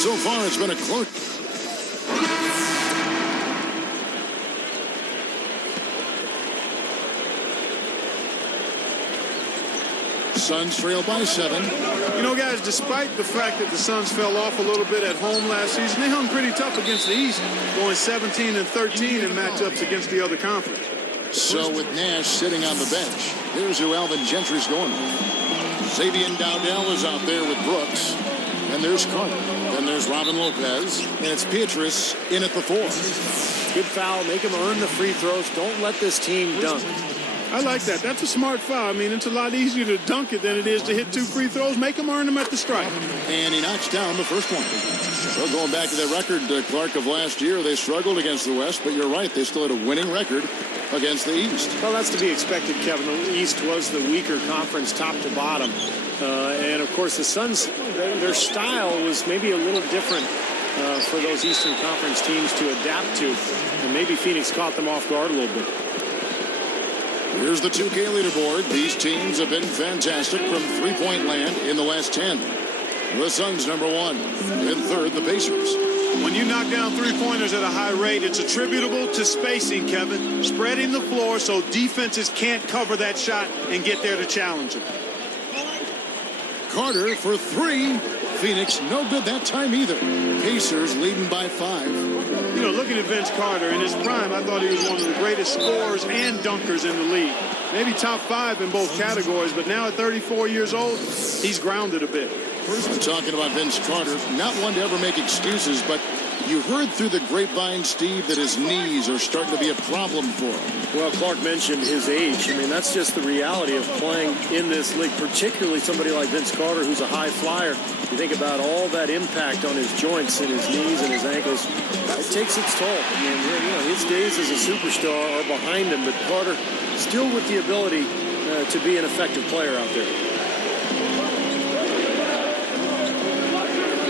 So far, it's been a close. Suns trail by 7. You know, guys, despite the fact that the Suns fell off a little bit at home last season, they hung pretty tough against the East, going 17-13 in matchups against the other conference. So with Nash sitting on the bench, here's who Alvin Gentry's going with. Xavier Dowdell is out there with Brooks. And there's Carter. Then there's Robin Lopez. And it's Pietrus in at the 4. Good foul. Make him earn the free throws. Don't let this team dunk. I like that. That's a smart foul. I mean, it's a lot easier to dunk it than it is to hit 2 free throws. Make him earn them at the stripe. And he knocks down the first one. So going back to the record, Clark, of last year, they struggled against the West. But you're right, they still had a winning record against the East. Well, that's to be expected, Kevin. The East was the weaker conference top to bottom. And, of course, the Suns, their style was maybe a little different for those Eastern Conference teams to adapt to. And maybe Phoenix caught them off guard a little bit. Here's the 2K leaderboard. These teams have been fantastic from three-point land in the last 10. The Suns number 1. In third, the Pacers. When you knock down three-pointers at a high rate, it's attributable to spacing, Kevin. Spreading the floor so defenses can't cover that shot and get there to challenge it. Carter for 3. Phoenix no good that time either. Pacers leading by 5. You know, looking at Vince Carter in his prime, I thought he was one of the greatest scorers and dunkers in the league. Maybe top 5 in both categories, but now at 34 years old, he's grounded a bit. First, we're talking about Vince Carter, not one to ever make excuses, but you heard through the grapevine, Steve, that his knees are starting to be a problem for him. Well, Clark mentioned his age. I mean, that's just the reality of playing in this league, particularly somebody like Vince Carter, who's a high flyer. You think about all that impact on his joints and his knees and his ankles. It takes its toll. I mean, you know, his days as a superstar are behind him, but Carter still with the ability to be an effective player out there.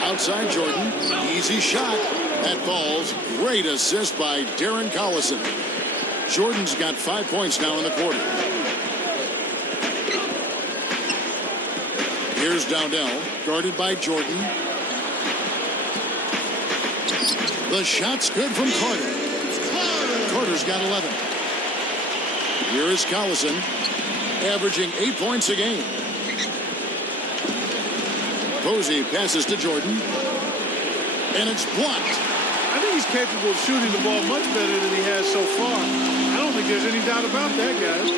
Outside Jordan, easy shot. That falls. Great assist by Darren Collison. Jordan's got 5 points now in the quarter. Here's Dowdell, guarded by Jordan. The shot's good from Carter. Carter's got 11. Here is Collison, averaging 8 points a game. Posey passes to Jordan, and it's blocked. I think he's capable of shooting the ball much better than he has so far. I don't think there's any doubt about that, guys.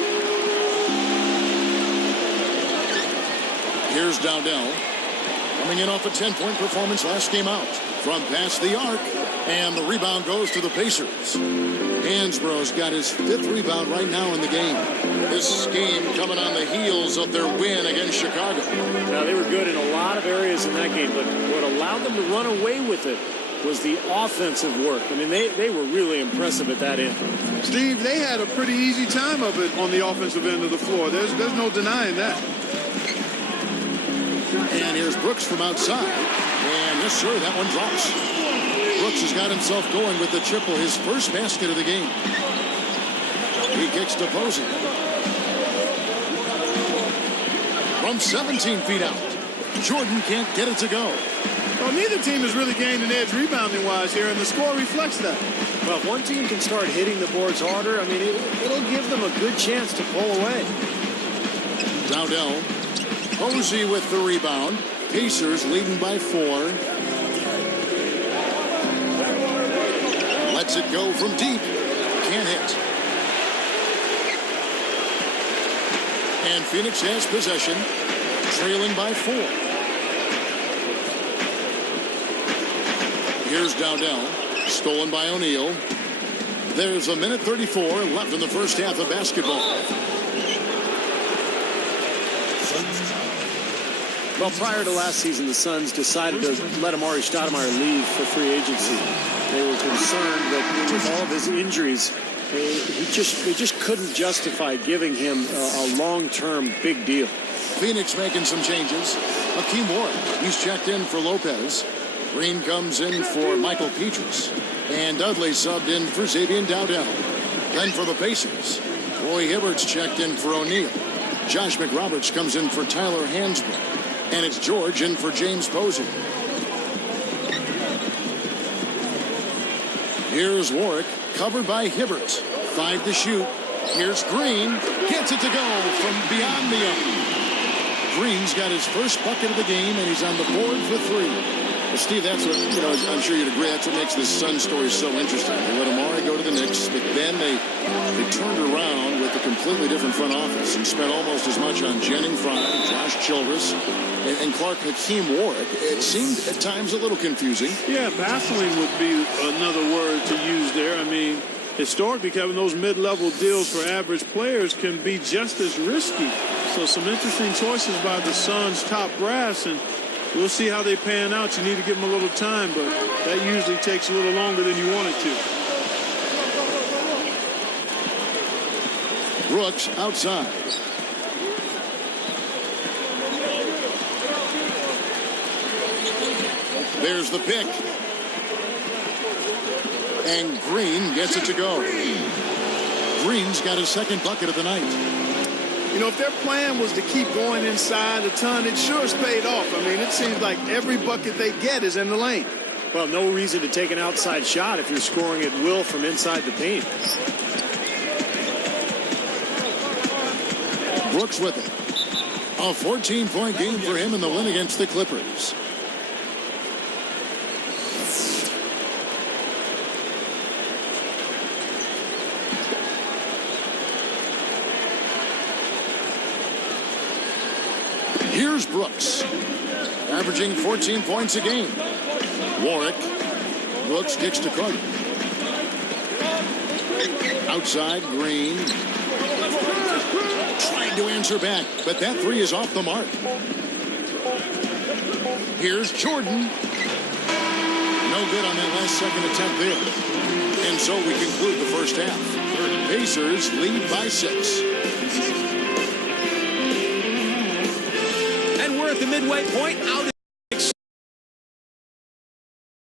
Here's Dowdell, coming in off a 10-point performance last game out. From past the arc, and the rebound goes to the Pacers. Hansborough's got his 5th rebound right now in the game. This game coming on the heels of their win against Chicago. Now, they were good in a lot of areas in that game, but what allowed them to run away with it was the offensive work. I mean, they were really impressive at that end. Steve, they had a pretty easy time of it on the offensive end of the floor. There's no denying that. And here's Brooks from outside. And yes, sir, that one drops. Brooks has got himself going with the triple, his first basket of the game. He kicks to Posey. From 17 feet out. Jordan can't get it to go. Well, neither team has really gained an edge rebounding-wise here, and the score reflects that. Well, if one team can start hitting the boards harder, I mean, it'll give them a good chance to pull away. Dowdell. Posey with the rebound. Pacers leading by 4. Lets it go from deep. Can't hit. And Phoenix has possession, trailing by 4. Here's Dowdell, stolen by O'Neal. There's a minute 34 left in the first half of basketball. Well, prior to last season, the Suns decided to let Amari Stoudemire leave for free agency. They were concerned that with all of his injuries, they just couldn't justify giving him a long-term big deal. Phoenix making some changes. Hakeem Ward, he's checked in for Lopez. Green comes in for Michael Pietrus. And Dudley subbed in for Xavier Dowdell. Then for the Pacers, Roy Hibbert's checked in for O'Neal. Josh McRoberts comes in for Tyler Hansbrough. And it's George in for James Posey. Here's Warwick, covered by Hibbert. 5 to shoot. Here's Green. Gets it to go from beyond the arc. Green's got his first bucket of the game, and he's on the board for 3. Well, Steve, that's what, I'm sure you'd agree, that's what makes this Sun story so interesting. They let Amari go to the Knicks, but then they turned around with a completely different front office and spent almost as much on Jennings Fry, Josh Childress, and Clark Hakeem Warwick. It seemed at times a little confusing. Yeah, baffling would be another word to use there. I mean, historically, Kevin, those mid-level deals for average players can be just as risky. So some interesting choices by the Suns' top brass, and we'll see how they pan out. You need to give them a little time, but that usually takes a little longer than you want it to. Brooks outside. There's the pick. And Green gets it to go. Green's got his second bucket of the night. If their plan was to keep going inside a ton, it sure has paid off. I mean, it seems like every bucket they get is in the lane. Well, no reason to take an outside shot if you're scoring at will from inside the paint. Brooks with it. A 14-point game for him in the win against the Clippers. Here's Brooks, averaging 14 points a game. Warwick. Brooks kicks to Carter. Outside, Green. Trying to answer back, but that 3 is off the mark. Here's Jordan. No good on that last second attempt there. And so we conclude the first half. Pacers lead by 6. And we're at the midway point. Out